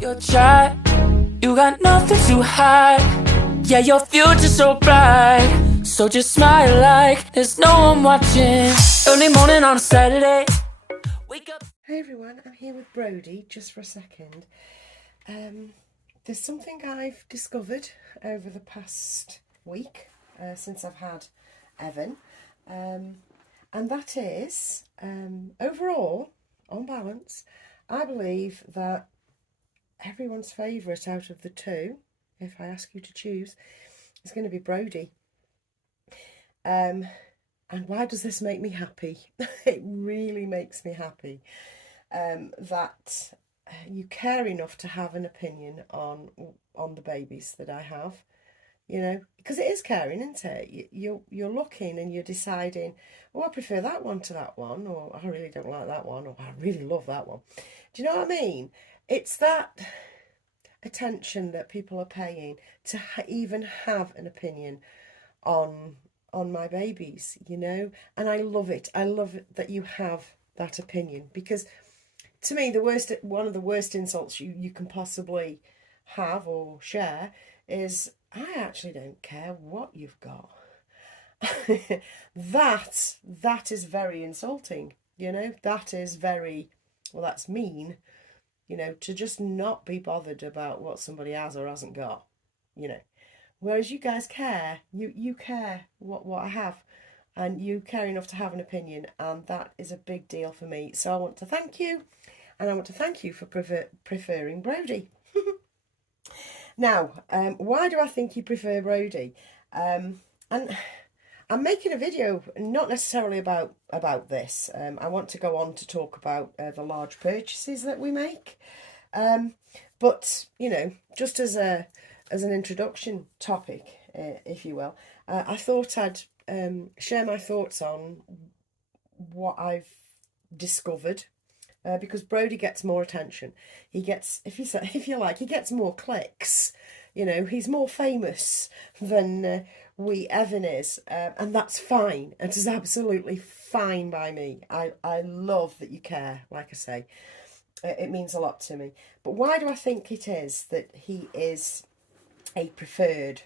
You're shy, you got nothing to hide. Yeah, your future's so bright. So just smile like there's no one watching. Early morning on a Saturday. Wake up. Hey everyone, I'm here with Brody just for a second. There's something I've discovered over the past week since I've had Evan, and that is, overall, on balance, I believe that everyone's favourite out of the two, if I ask you to choose, is going to be Brody. And why does this make me happy? It really makes me happy that you care enough to have an opinion on the babies that I have, you know, because it is caring, isn't it? You're looking and you're deciding, oh, I prefer that one to that one, or I really don't like that one, or I really love that one. Do you know what I mean? It's that attention that people are paying to even have an opinion on my babies, you know, and I love it. I love it that you have that opinion, because to me one of the worst insults you can possibly have or share is, I actually don't care what you've got. that is very insulting, you know. That is very, well, that's mean, you know, to just not be bothered about what somebody has or hasn't got, you know. Whereas you guys care, you care what I have, and you care enough to have an opinion, and that is a big deal for me. So I want to thank you, and I want to thank you for preferring Brody. Now, why do I think you prefer Brody? And I'm making a video not necessarily about this. I want to go on to talk about the large purchases that we make. But, you know, just as an introduction topic, if you will, I thought I'd share my thoughts on what I've discovered, because Brody gets more attention. He gets, if you like, he gets more clicks. You know, he's more famous than Evan is, and that's fine. It is absolutely fine by me. I love that you care, like I say. It means a lot to me. But why do I think it is that he is a preferred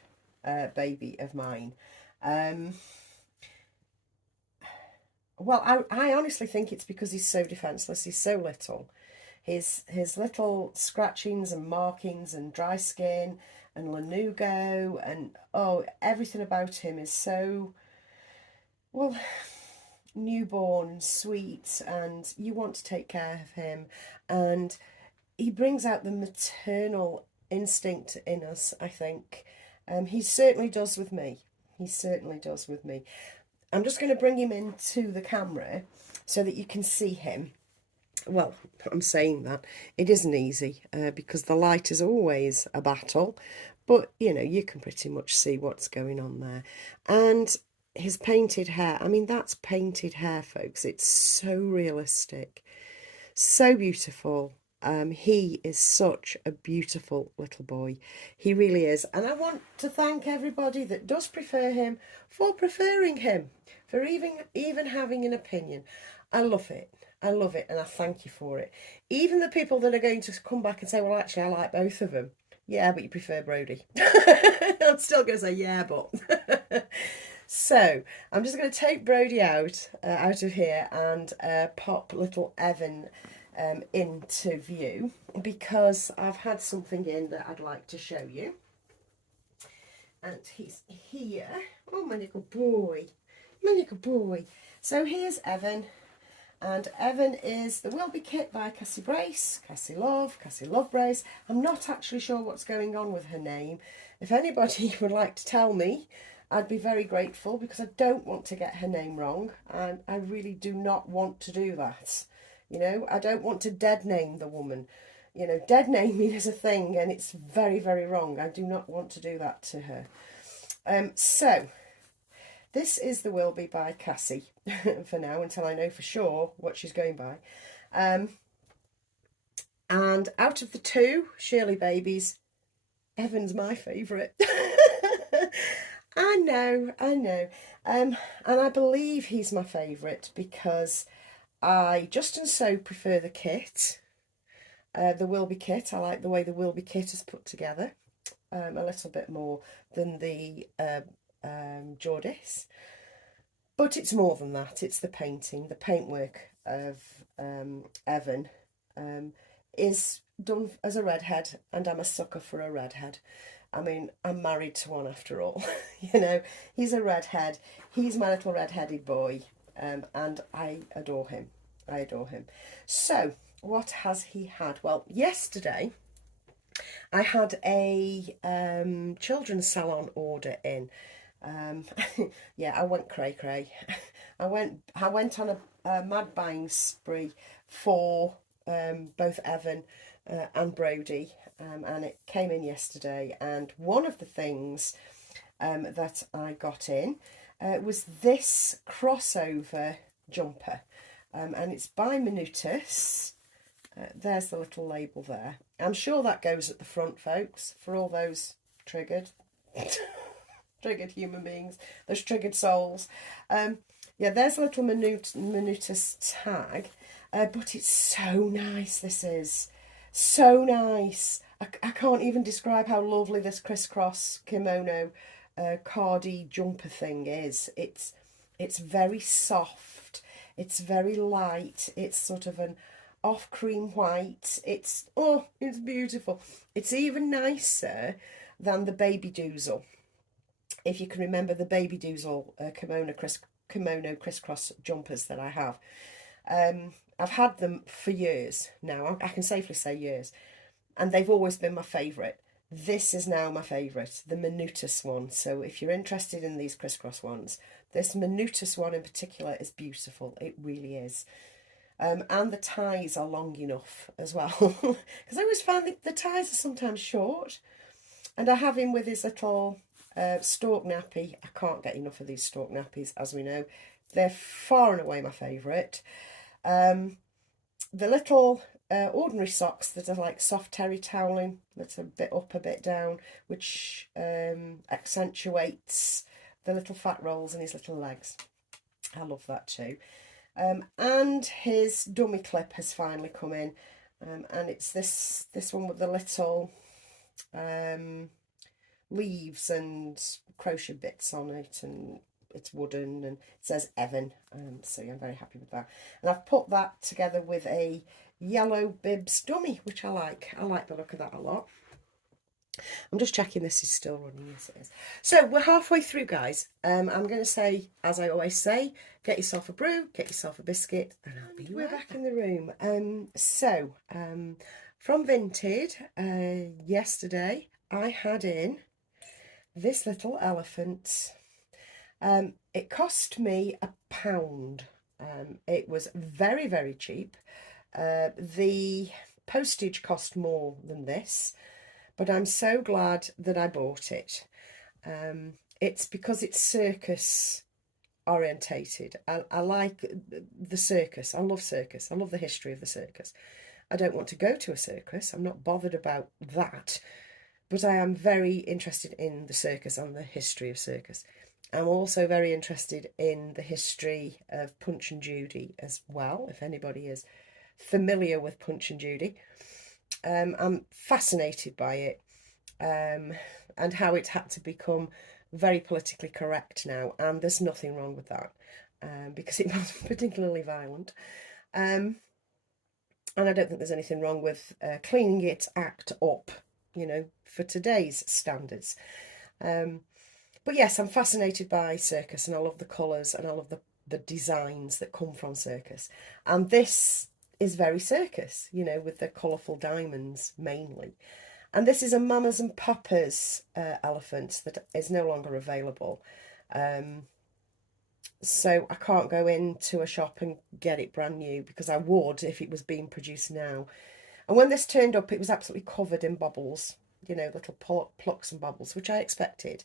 baby of mine? Well, I honestly think it's because he's so defenceless. He's so little. His little scratchings and markings and dry skin and lanugo and, oh, everything about him is so, well, newborn, sweet, and you want to take care of him. And he brings out the maternal instinct in us, I think. He certainly does with me. He certainly does with me. I'm just going to bring him into the camera so that you can see him. Well, I'm saying that it isn't easy because the light is always a battle, but you know, you can pretty much see what's going on there. And his painted hair, I mean, that's painted hair, folks. It's so realistic, so beautiful. He is such a beautiful little boy. He really is. And I want to thank everybody that does prefer him for preferring him, for even having an opinion. I love it. I love it, and I thank you for it. Even the people that are going to come back and say, well, actually, I like both of them. Yeah, but you prefer Brody. I'm still going to say, yeah, but... So, I'm just going to take Brody out of here and pop little Evan into view, because I've had something in that I'd like to show you. And he's here. Oh, my little boy. My little boy. So here's Evan. And Evan is the Will Be kit by Cassie Brace, Cassie Love Brace. I'm not actually sure what's going on with her name. If anybody would like to tell me, I'd be very grateful, because I don't want to get her name wrong. And I really do not want to do that. You know, I don't want to dead name the woman. You know, dead naming is a thing, and it's very, very wrong. I do not want to do that to her. So, this is the Will Be by Cassie for now, until I know for sure what she's going by. And out of the two Shirley babies, Evan's my favourite. I know. And I believe he's my favourite because I just and so prefer the kit. the Wilby kit. I like the way the Wilby kit is put together, a little bit more than the Jordis. But it's more than that. It's the painting, the paintwork of Evan is done as a redhead, and I'm a sucker for a redhead. I mean, I'm married to one after all. You know, he's a redhead. He's my little redheaded boy, and I adore him. I adore him. So, what has he had? Well, yesterday I had a children's salon order in. Yeah, I went cray cray. I went on a mad buying spree for both Evan and Brody, and it came in yesterday. And one of the things that I got in was this crossover jumper, and it's by Minutus. There's the little label there. I'm sure that goes at the front, folks, for all those triggered triggered human beings, those triggered souls. Yeah, there's a little Minutus tag, but it's so nice. This is so nice. I can't even describe how lovely this crisscross kimono cardi jumper thing is. It's very soft. It's very light. It's sort of an off cream white. It's beautiful. It's even nicer than the Baby Doozle. If you can remember the Baby Doozle kimono crisscross jumpers that I have. I've had them for years now. I can safely say years. And they've always been my favourite. This is now my favourite, the Minutus one. So if you're interested in these crisscross ones, this Minutus one in particular is beautiful. It really is. And the ties are long enough as well. Because I always find the ties are sometimes short. And I have him with his little stork nappy. I can't get enough of these stork nappies, as we know. They're far and away my favourite. The little ordinary socks that are like soft terry toweling, that's a bit up, a bit down, which accentuates the little fat rolls in his little legs. I love that too. And his dummy clip has finally come in, and it's this one with the little leaves and crochet bits on it, and it's wooden, and it says Evan, so yeah, I'm very happy with that. And I've put that together with a yellow bibs dummy, which I like the look of that a lot. I'm just checking this is still running. Yes, it is. So we're halfway through, guys. I'm going to say, as I always say, get yourself a brew, get yourself a biscuit, and I'll be right back in the room. From Vinted, yesterday I had in this little elephant. It cost me £1. It was very, very cheap. The postage cost more than this, but I'm so glad that I bought it. It's because it's circus orientated. I like the circus. I love circus. I love the history of the circus. I don't want to go to a circus. I'm not bothered about that. But I am very interested in the circus and the history of circus. I'm also very interested in the history of Punch and Judy as well, if anybody is familiar with Punch and Judy. I'm fascinated by it, and how it's had to become very politically correct now, and there's nothing wrong with that, because it wasn't particularly violent. And I don't think there's anything wrong with cleaning its act up, you know, for today's standards. But yes, I'm fascinated by circus, and I love the colours, and I love the designs that come from circus. And this is very circus, you know, with the colourful diamonds mainly. And this is a Mamas and Papas elephant that is no longer available. So I can't go into a shop and get it brand new, because I would if it was being produced now. And when this turned up, it was absolutely covered in bobbles, you know, little plucks and bobbles, which I expected.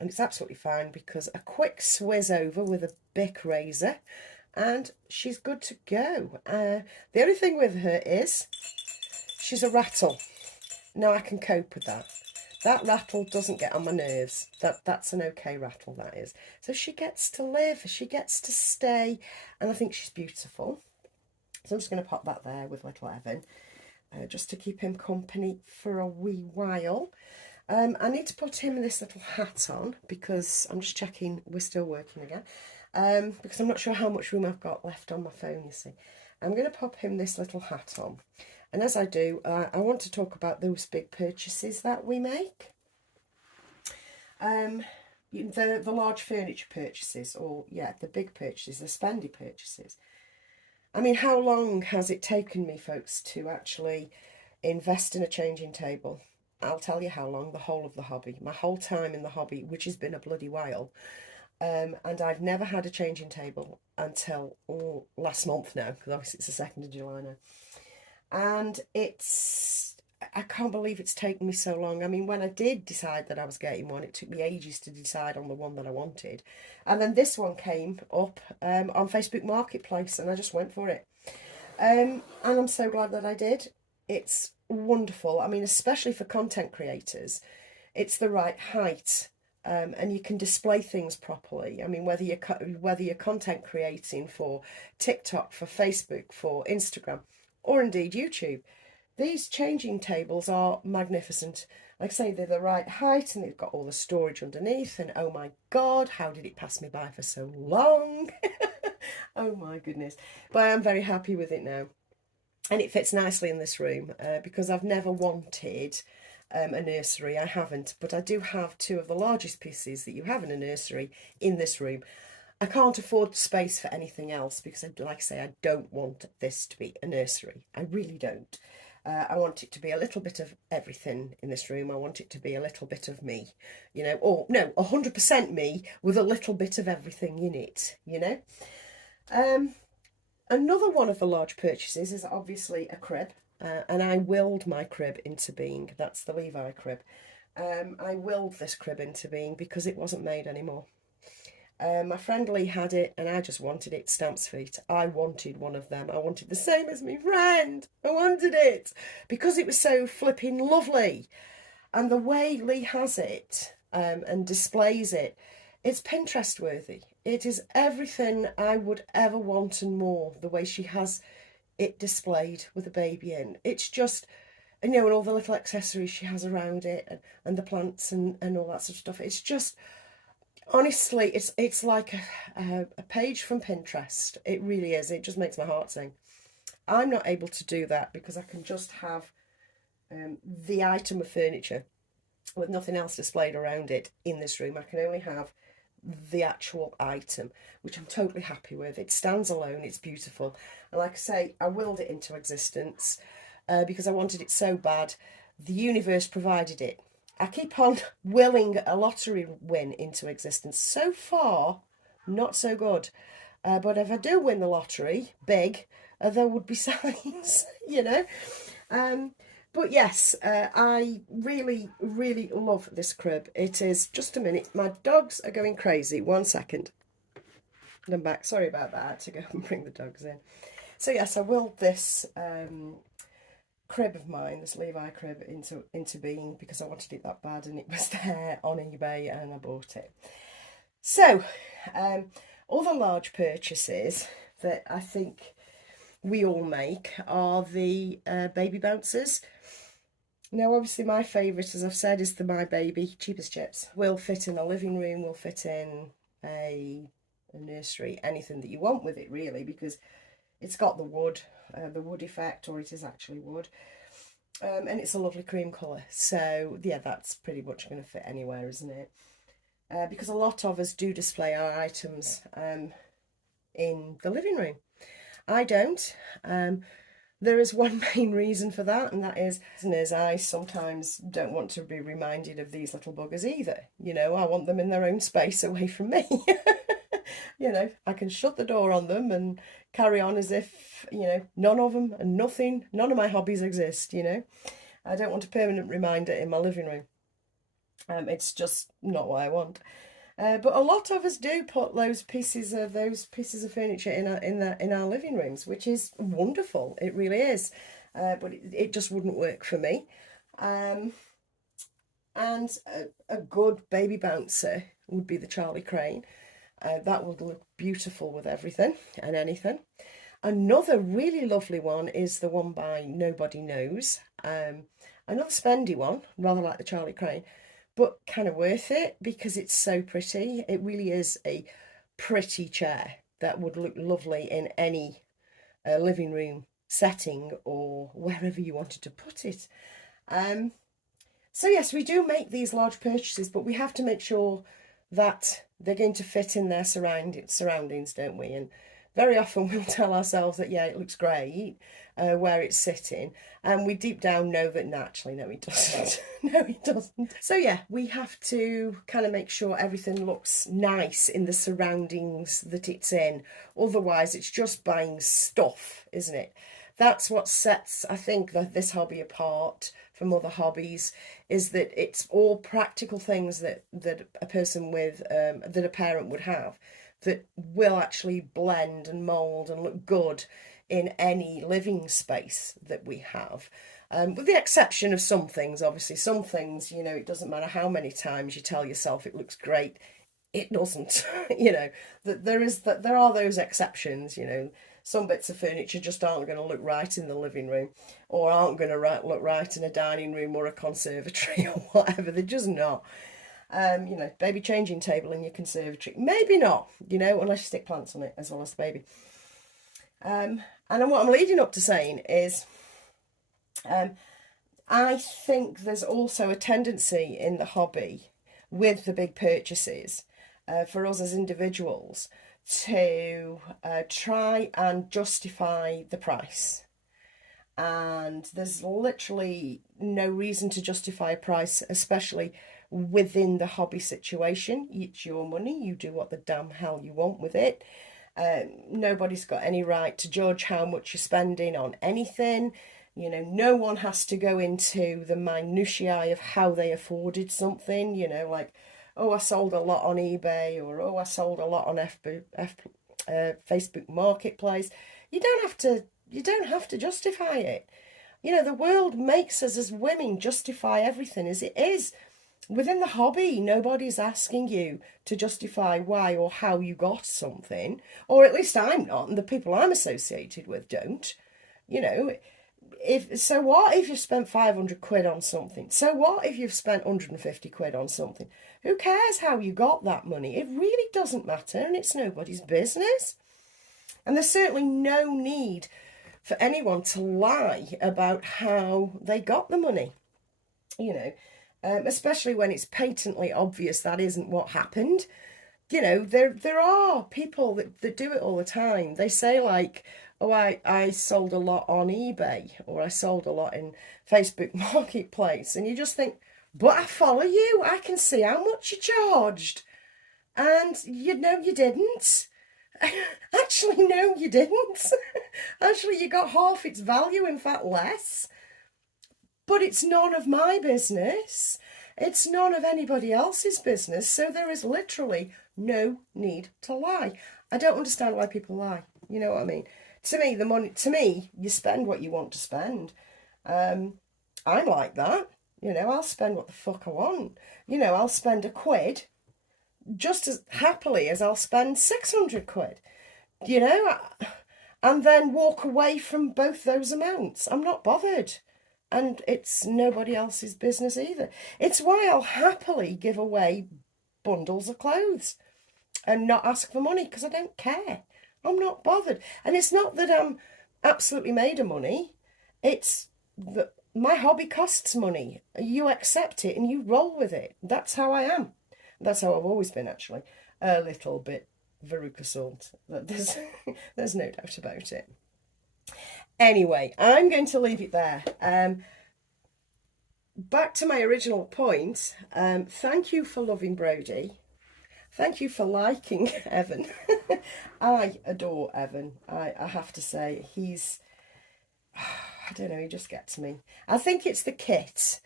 And it's absolutely fine, because a quick swizz over with a Bic razor and she's good to go. The only thing with her is she's a rattle. Now I can cope with that. That rattle doesn't get on my nerves. That's an okay rattle, that is. So she gets to live, she gets to stay, and I think she's beautiful. So I'm just going to pop that there with little Evan. just to keep him company for a wee while. I need to put him this little hat on because I'm just checking we're still working again, because I'm not sure how much room I've got left on my phone, you see. I'm going to pop him this little hat on, and as I do, I want to talk about those big purchases that we make. The large furniture purchases, or yeah, the big purchases, the spendy purchases. I mean, how long has it taken me, folks, to actually invest in a changing table? I'll tell you how long, the whole of the hobby, my whole time in the hobby, which has been a bloody while. And I've never had a changing table until last month now, because obviously it's the 2nd of July now. And I can't believe it's taken me so long. I mean, when I did decide that I was getting one, it took me ages to decide on the one that I wanted. And then this one came up on Facebook Marketplace, and I just went for it. And I'm so glad that I did. It's wonderful. I mean, especially for content creators, it's the right height, and you can display things properly. I mean, whether you're content creating for TikTok, for Facebook, for Instagram, or indeed YouTube, these changing tables are magnificent. Like I say, they're the right height, and they've got all the storage underneath, and oh my God, how did it pass me by for so long? Oh my goodness. But I am very happy with it now. And it fits nicely in this room, because I've never wanted a nursery. I haven't, but I do have 2 of the largest pieces that you have in a nursery in this room. I can't afford space for anything else because, like I say, I don't want this to be a nursery. I really don't. I want it to be a little bit of everything in this room. I want it to be a little bit of me, you know, or no, 100% me with a little bit of everything in it, you know. Another one of the large purchases is obviously a crib, and I willed my crib into being. That's the Levi crib. I willed this crib into being because it wasn't made anymore. My friend Lee had it, and I just wanted it, stamps feet. I wanted one of them. I wanted the same as my friend. I wanted it because it was so flipping lovely. And the way Lee has it and displays it, it's Pinterest worthy. It is everything I would ever want and more, the way she has it displayed with a baby in. It's just, you know, and all the little accessories she has around it, and the plants and all that sort of stuff. It's just, honestly, it's like a page from Pinterest. It really is. It just makes my heart sing. I'm not able to do that because I can just have the item of furniture with nothing else displayed around it in this room. I can only have the actual item, which I'm totally happy with. It stands alone, it's beautiful, and like I say, I willed it into existence because I wanted it so bad. The universe provided it. I keep on willing a lottery win into existence. So far, not so good, but if I do win the lottery big, there would be signs, you know. But yes, I really, really love this crib. It is, just a minute, my dogs are going crazy. 1 second. And I'm back. Sorry about that. I had to go and bring the dogs in. So yes, I willed this crib of mine, this Levi crib, into being because I wanted it that bad, and it was there on eBay and I bought it. So, other large purchases that I think we all make are the baby bouncers. Now, obviously, my favourite, as I've said, is the My Baby, cheap as chips. Will fit in a living room, will fit in a nursery, anything that you want with it, really, because it's got the wood effect, or it is actually wood. And it's a lovely cream colour. So, yeah, that's pretty much going to fit anywhere, isn't it? Because a lot of us do display our items in the living room. I don't. There is one main reason for that, and that is I sometimes don't want to be reminded of these little buggers either. You know, I want them in their own space away from me. You know, I can shut the door on them and carry on as if, you know, none of them and nothing, none of my hobbies exist, you know. I don't want a permanent reminder in my living room. It's just not what I want. But a lot of us do put those pieces of furniture in our living rooms, which is wonderful. It really is. But it just wouldn't work for me. And a good baby bouncer would be the Charlie Crane. That would look beautiful with everything and anything. Another really lovely one is the one by Nobody Knows. Another spendy one, rather like the Charlie Crane, but kind of worth it because it's so pretty. It really is a pretty chair that would look lovely in any living room setting or wherever you wanted to put it. So yes, we do make these large purchases, but we have to make sure that they're going to fit in their surroundings, don't we? And very often we'll tell ourselves that, yeah, it looks great where it's sitting, and we deep down know that naturally, no, it doesn't. No, it doesn't. So yeah, we have to kind of make sure everything looks nice in the surroundings that it's in. Otherwise, it's just buying stuff, isn't it? That's what sets, I think, this hobby apart from other hobbies, is that it's all practical things that a person with, that a parent would have, that will actually blend and mould and look good in any living space that we have. With the exception of some things, obviously. Some things, you know, it doesn't matter how many times you tell yourself it looks great, it doesn't. You know, there are those exceptions, you know. Some bits of furniture just aren't going to look right in the living room, or aren't going to look right in a dining room or a conservatory or whatever. They're just not. You know, baby changing table in your conservatory, maybe not, you know, unless you stick plants on it as well as the baby. And then what I'm leading up to saying is, I think there's also a tendency in the hobby with the big purchases for us as individuals to try and justify the price. And there's literally no reason to justify a price, especially within the hobby situation. It's your money, you do what the damn hell you want with it. Nobody's got any right to judge how much you're spending on anything. You know, no one has to go into the minutiae of how they afforded something, you know, like, oh, I sold a lot on eBay, or oh, I sold a lot on Facebook Marketplace. You don't have to justify it. You know, the world makes us as women justify everything as it is. Within the hobby, nobody's asking you to justify why or how you got something, or at least I'm not, and the people I'm associated with don't. You know, so what if you've spent 500 quid on something? So what if you've spent 150 quid on something? Who cares how you got that money? It really doesn't matter, and it's nobody's business. And there's certainly no need for anyone to lie about how they got the money, you know. Especially when it's patently obvious that isn't what happened. You know, there are people that do it all the time. They say like, oh, I sold a lot on eBay, or I sold a lot in Facebook Marketplace. And you just think, but I follow you. I can see how much you charged. And you know you didn't. Actually, no, you didn't. Actually, you got half its value, in fact, less. But it's none of my business. It's none of anybody else's business. So there is literally no need to lie. I don't understand why people lie. You know what I mean? To me, you spend what you want to spend. I'm like that. You know, I'll spend what the fuck I want. You know, I'll spend £1 just as happily as I'll spend 600 quid. You know, and then walk away from both those amounts. I'm not bothered. And it's nobody else's business either. It's why I'll happily give away bundles of clothes and not ask for money, because I don't care. I'm not bothered. And it's not that I'm absolutely made of money. It's that my hobby costs money. You accept it and you roll with it. That's how I am. That's how I've always been, actually. A little bit Veruca Salt. There's no doubt about it. Anyway, I'm going to leave it there. Back to my original point. Thank you for loving Brody. Thank you for liking Evan. I adore Evan. I have to say, I don't know, he just gets me. I think it's the kit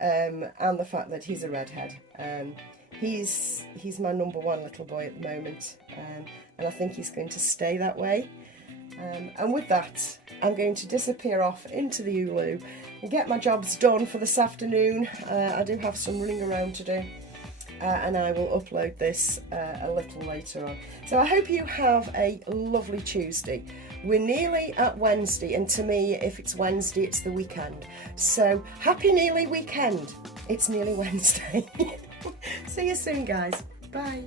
and the fact that he's a redhead. He's my number one little boy at the moment, and I think he's going to stay that way. And with that, I'm going to disappear off into the Ulu and get my jobs done for this afternoon. I do have some running around to do, and I will upload this a little later on. So I hope you have a lovely Tuesday. we're nearly at Wednesday, and to me, if it's Wednesday, it's the weekend. So happy nearly weekend. It's nearly Wednesday. See you soon, guys. Bye.